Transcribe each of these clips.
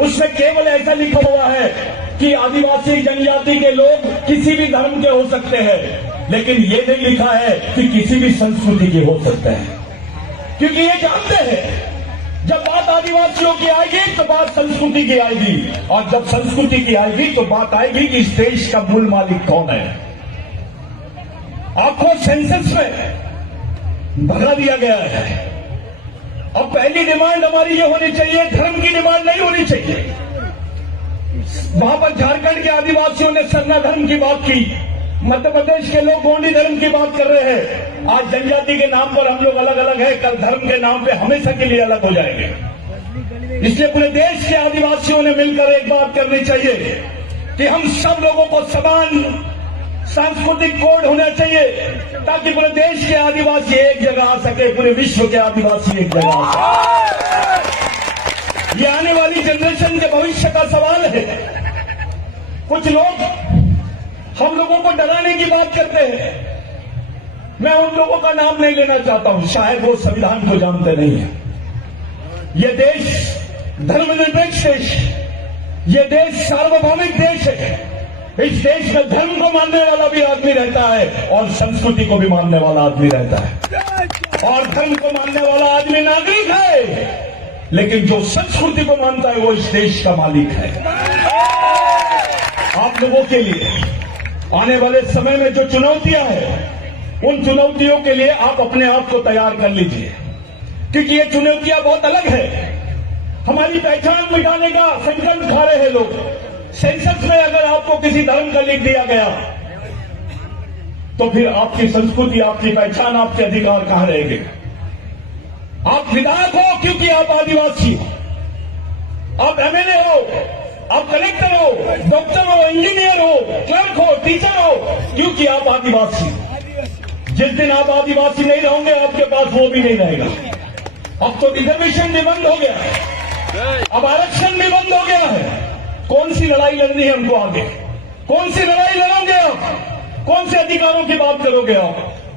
उसमें केवल ऐसा लिखा हुआ है कि आदिवासी जनजाति के लोग किसी भी धर्म के हो सकते हैं, लेकिन ये नहीं लिखा है कि किसी भी संस्कृति के हो सकते हैं। क्योंकि ये जानते हैं जब बात आदिवासियों की आएगी तो बात संस्कृति की आएगी, और जब संस्कृति की आएगी तो बात आएगी कि इस देश का मूल मालिक कौन है। आपको सेंसस में भगा दिया गया है। अब पहली डिमांड हमारी ये होनी चाहिए, धर्म की डिमांड नहीं होनी चाहिए। वहां पर झारखंड के आदिवासियों ने सरना धर्म की बात की, मध्य प्रदेश के लोग गोंडी धर्म की बात कर रहे हैं। आज जनजाति के नाम पर हम लोग अलग अलग हैं, कल धर्म के नाम पे हमेशा के लिए अलग हो जाएंगे। इसलिए पूरे देश के आदिवासियों ने मिलकर एक बात करनी चाहिए कि हम सब लोगों को समान सांस्कृतिक कोड होना चाहिए, ताकि पूरे देश के आदिवासी एक जगह आ सके, पूरे विश्व के आदिवासी एक जगह आ सके। ये आने वाली जनरेशन के भविष्य का सवाल है। कुछ लोग हम लोगों को डराने की बात करते हैं। मैं उन लोगों का नाम नहीं लेना चाहता हूं, शायद वो संविधान को जानते नहीं है। ये देश धर्मनिरपेक्ष देश, ये देश सार्वभौमिक देश है। इस देश में धर्म को मानने वाला भी आदमी रहता है और संस्कृति को भी मानने वाला आदमी रहता है, और धर्म को मानने वाला आदमी नागरिक है, लेकिन जो संस्कृति को मानता है वो इस देश का मालिक है। आप लोगों के लिए आने वाले समय में जो चुनौतियां हैं, उन चुनौतियों के लिए आप अपने आप को तैयार कर लीजिए, क्योंकि ये चुनौतियां बहुत अलग है। हमारी पहचान मिटाने का संकल्प खा रहे हैं लोग। सेंसस में अगर आपको किसी धर्म का लिख दिया गया तो फिर आपकी संस्कृति, आपकी पहचान, आपके अधिकार कहां रहेंगे? आप विधायक हो क्योंकि आप आदिवासी हो, आप एमएलए हो, आप कलेक्टर हो, डॉक्टर हो, इंजीनियर हो, क्लर्क हो, टीचर हो, क्योंकि आप आदिवासी हो। जिस दिन आप आदिवासी नहीं रहोगे आपके पास वो भी नहीं रहेगा। अब तो रिजर्वेशन भी बंद हो गया, अब आरक्षण भी बंद हो गया है। कौन सी लड़ाई लड़नी है हमको आगे? कौन सी लड़ाई लड़ोगे आप? कौन से अधिकारों की बात करोगे आप?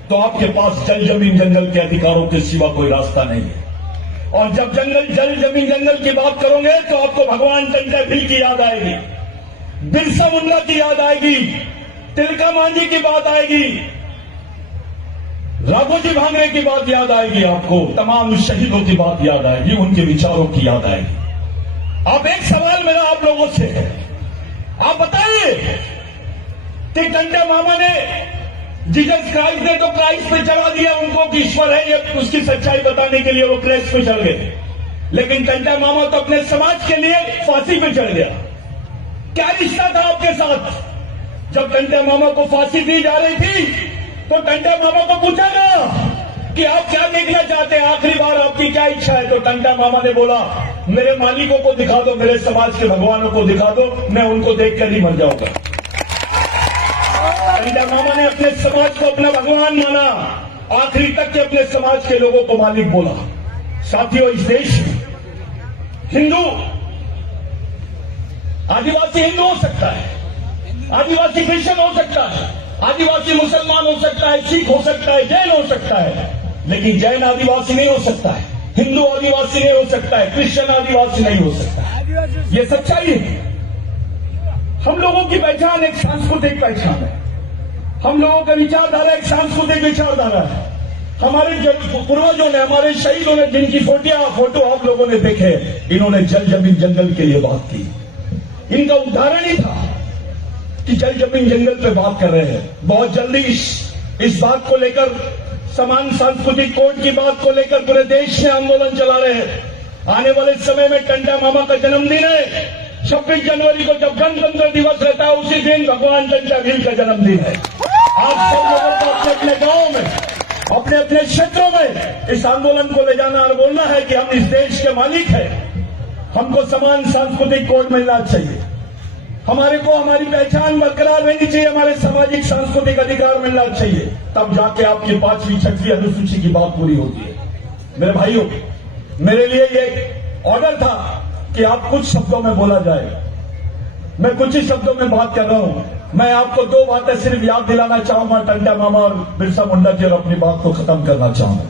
तो आपके पास जल जमीन जंगल के अधिकारों के सिवा कोई रास्ता नहीं है। और जब जल जमीन जंगल की बात करोगे तो आपको भगवान टंटा भील की याद आएगी, बिरसा मुंडा की याद आएगी, तिलका मांझी की बात आएगी, राघोजी भांगरे की बात याद आएगी, आपको तमाम शहीदों की बात याद आएगी, उनके विचारों की याद आएगी। अब एक सवाल मेरा आप लोगों से है, आप बताइए कि टंटा मामा ने जीसस क्राइस्ट ने तो क्राइस्ट पे चढ़ा दिया उनको कि ईश्वर है, ये उसकी सच्चाई बताने के लिए वो क्राइस्ट पे चढ़ गए, लेकिन टंटा मामा तो अपने समाज के लिए फांसी पे चढ़ गया। क्या रिश्ता था आपके साथ? जब टंटा मामा को फांसी दी जा रही थी तो टंटा मामा को पूछा गया कि आप क्या देखना चाहते हैं, आखिरी बार आपकी क्या इच्छा है? तो टंटा मामा ने बोला, मेरे मालिकों को दिखा दो, मेरे समाज के भगवानों को दिखा दो, मैं उनको देखकर ही मर जाऊंगा। टंटा मामा ने अपने समाज को अपना भगवान माना, आखिरी तक के अपने समाज के लोगों को मालिक बोला। साथियों, इस देश में हिंदू आदिवासी हिंदू हो सकता है, आदिवासी क्रिश्चियन हो सकता है, आदिवासी मुसलमान हो सकता है, सिख हो सकता है, जैन हो सकता है, लेकिन जैन आदिवासी नहीं हो सकता है, हिंदू आदिवासी नहीं हो सकता है, क्रिश्चियन आदिवासी नहीं हो सकता है। ये सच्चाई है। हम लोगों की पहचान एक सांस्कृतिक पहचान है, हम लोगों का विचारधारा एक सांस्कृतिक विचारधारा है। हमारे पूर्वजों ने, हमारे शहीदों ने, जिनकी फोटो आप लोगों ने देखे, इन्होंने जल जमीन जंगल के लिए बात की। इनका उदाहरण ही था कि जल जमीन जंगल पे बात कर रहे हैं। बहुत जल्दी इस बात को लेकर, समान सांस्कृतिक कोड की बात को लेकर पूरे देश में आंदोलन चला रहे हैं। आने वाले समय में टंटा मामा का जन्मदिन है, 26 जनवरी को जब गणतंत्र दिवस रहता है, उसी दिन भगवान टंटा भील का जन्मदिन है। आप सब लोगों को अपने अपने गांव में, अपने अपने क्षेत्रों में इस आंदोलन को ले जाना और बोलना है कि हम इस देश के मालिक हैं, हमको समान सांस्कृतिक कोड मिलना चाहिए, हमारे को हमारी पहचान बरकरार रहनी चाहिए, हमारे सामाजिक सांस्कृतिक अधिकार मिलना चाहिए, तब जाके आपकी 5वीं 6वीं अनुसूची की बात पूरी होती है। मेरे भाइयों, मेरे लिए ये ऑर्डर था कि आप कुछ शब्दों में बोला जाए। मैं कुछ ही शब्दों में बात कर रहा हूं। मैं आपको 2 बातें सिर्फ याद दिलाना चाहूंगा, टंटा मामा और बिरसा मुंडा की, और अपनी बात को खत्म करना चाहूंगा।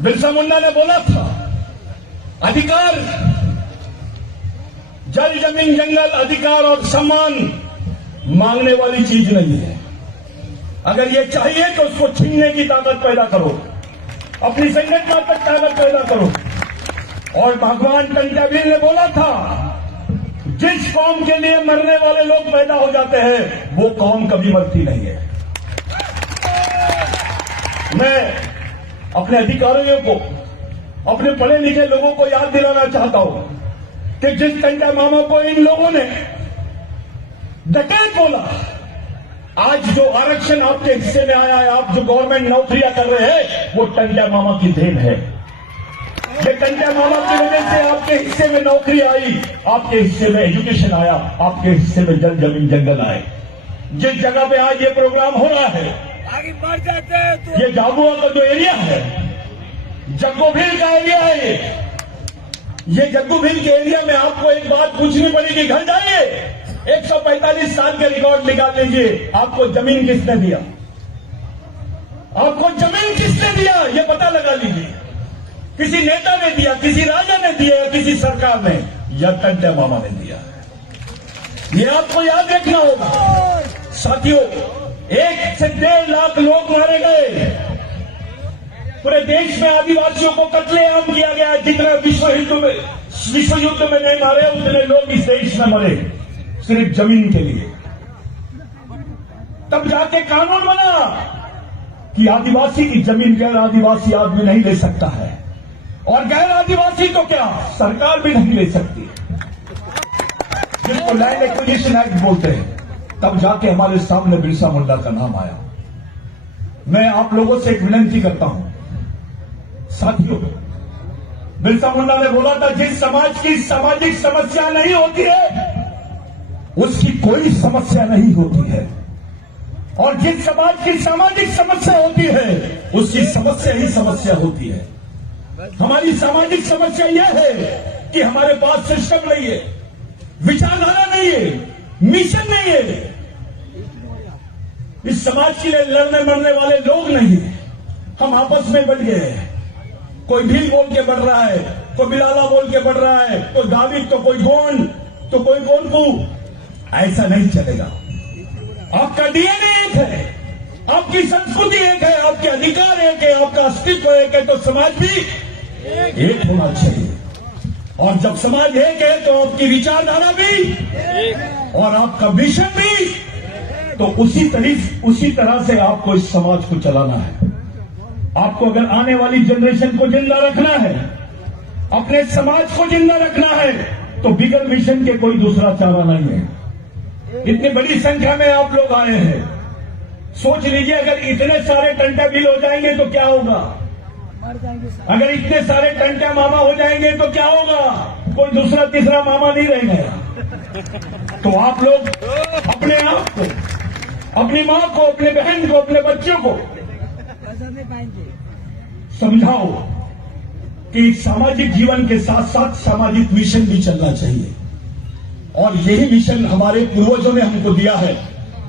बिरसा मुंडा ने बोला था, अधिकार जल जमीन जंगल अधिकार और सम्मान मांगने वाली चीज नहीं है। अगर ये चाहिए तो उसको छीनने की ताकत पैदा करो, अपनी संगठनात्मक ताकत पैदा करो। और भगवान टंटाबिल ने बोला था, जिस कौम के लिए मरने वाले लोग पैदा हो जाते हैं वो कौम कभी मरती नहीं है। मैं अपने अधिकारियों को, अपने पढ़े लिखे लोगों को याद दिलाना चाहता हूं कि जिस टंटा मामा को इन लोगों ने डकैत बोला, आज जो आरक्षण आपके हिस्से में आया है, आप जो गवर्नमेंट नौकरियां कर रहे हैं, वो टंटा मामा की देन है। ये टंटा मामा की वजह से आपके हिस्से में नौकरी आई, आपके हिस्से में एजुकेशन आया, आपके हिस्से में जल जमीन जंगल आए। जिस जगह पे आज ये प्रोग्राम हो रहा है, आगे बढ़ जाते हैं तो ये झाबुआ का जो एरिया है, जग्गू भील का एरिया है, ये जग्गू भील के एरिया में आपको एक बात पूछनी पड़ेगी। घर जाइए, 145 साल के रिकॉर्ड निकाल लीजिए, आपको जमीन किसने दिया, आपको जमीन किसने दिया, ये पता लगा लीजिए। किसी नेता ने दिया, किसी राजा ने दिया, या किसी सरकार ने, या टंटा मामा ने दिया। ये आपको याद रखना होगा। साथियों, 1 से 1.5 लाख लोग मारे गए। पूरे देश में आदिवासियों को कत्लेआम किया गया। जितना विश्व युद्ध में नहीं मारे, उतने लोग इस देश में मरे सिर्फ जमीन के लिए। तब जाके कानून बना कि आदिवासी की जमीन गैर आदिवासी आदमी नहीं ले सकता है, और गैर आदिवासी तो क्या, सरकार भी नहीं ले सकती, जिसको लैंड एक्विजिशन एक्ट बोलते हैं। तब जाके हमारे सामने बिरसा मुंडा का नाम आया। मैं आप लोगों से एक विनती करता हूं, साथियों, बिरसा मुंडा ने बोला था, जिस समाज की सामाजिक समस्या नहीं होती है उसकी कोई समस्या नहीं होती है, और जिस समाज की सामाजिक समस्या होती है उसकी समस्या ही समस्या होती है। हमारी सामाजिक समस्या यह है कि हमारे पास सिस्टम नहीं है, विचारधारा नहीं है, मिशन नहीं है, इस समाज के लिए लड़ने मरने वाले लोग नहीं है। हम आपस में बढ़ गए हैं, कोई भील बोल के बढ़ रहा है, कोई बिलाला बोल के बढ़ रहा है, कोई गाविक तो कोई गोंड तो कोई गोंडू। ऐसा नहीं चलेगा। आपका डीएनए एक है, आपकी संस्कृति एक है, आपके अधिकार एक है, आपका अस्तित्व एक है, तो समाज भी एक होना चाहिए। और जब समाज एक है तो आपकी विचारधारा भी और आपका मिशन भी, तो उसी तरह से आपको इस समाज को चलाना है। आपको अगर आने वाली जनरेशन को जिंदा रखना है, अपने समाज को जिंदा रखना है, तो बिगर मिशन के कोई दूसरा चारा नहीं है। इतनी बड़ी संख्या में आप लोग आए हैं, सोच लीजिए, अगर इतने सारे टंटा बिल हो जाएंगे तो क्या होगा, अगर इतने सारे टंटा मामा हो जाएंगे तो क्या होगा, कोई दूसरा तीसरा मामा नहीं रहेगा। तो आप लोग अपने आप को, अपनी मां को, अपने बहन को, अपने बच्चों को समझाओ कि सामाजिक जीवन के साथ साथ सामाजिक मिशन भी चलना चाहिए। और यही मिशन हमारे पूर्वजों ने हमको दिया है,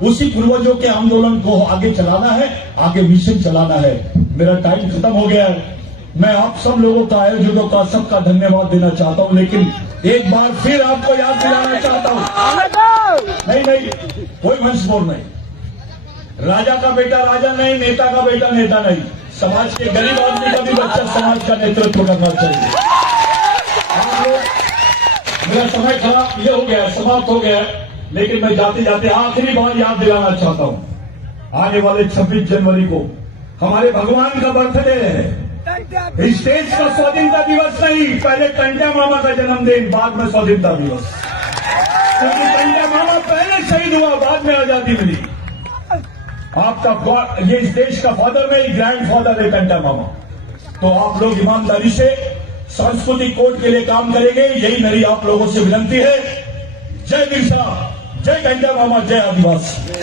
उसी पूर्वजों के आंदोलन को आगे चलाना है, आगे मिशन चलाना है। मेरा टाइम खत्म हो गया है। मैं आप सब लोगों का, आयोजकों का, सबका धन्यवाद देना चाहता हूं, लेकिन एक बार फिर आपको याद दिलाना चाहता हूं, नहीं, कोई वंशमोर नहीं, राजा का बेटा राजा नहीं, नेता का बेटा नेता नहीं, समाज के गरीब आदमी का भी बच्चा समाज का नेतृत्व करना चाहिए। आप लोग, मेरा समय खराब ये हो गया, समाप्त हो गया, लेकिन मैं जाते जाते आखिरी बार याद दिलाना चाहता हूं, आने वाले 26 जनवरी को हमारे भगवान का बर्थडे है। इस देश का स्वाधीनता दिवस नहीं, पहले टंटा मामा का जन्मदिन, बाद में स्वाधीनता दिवस, क्योंकि टंटा मामा पहले शहीद हुआ, बाद में आजादी मिली। आपका ये इस देश का फादर नहीं, ग्रैंड फादर है टंटा मामा। तो आप लोग ईमानदारी से सांस्कृतिक कोड के लिए काम करेंगे, यही मेरी आप लोगों से विनती है। जय बिरसा, जय टंटा मामा, जय आदिवासी।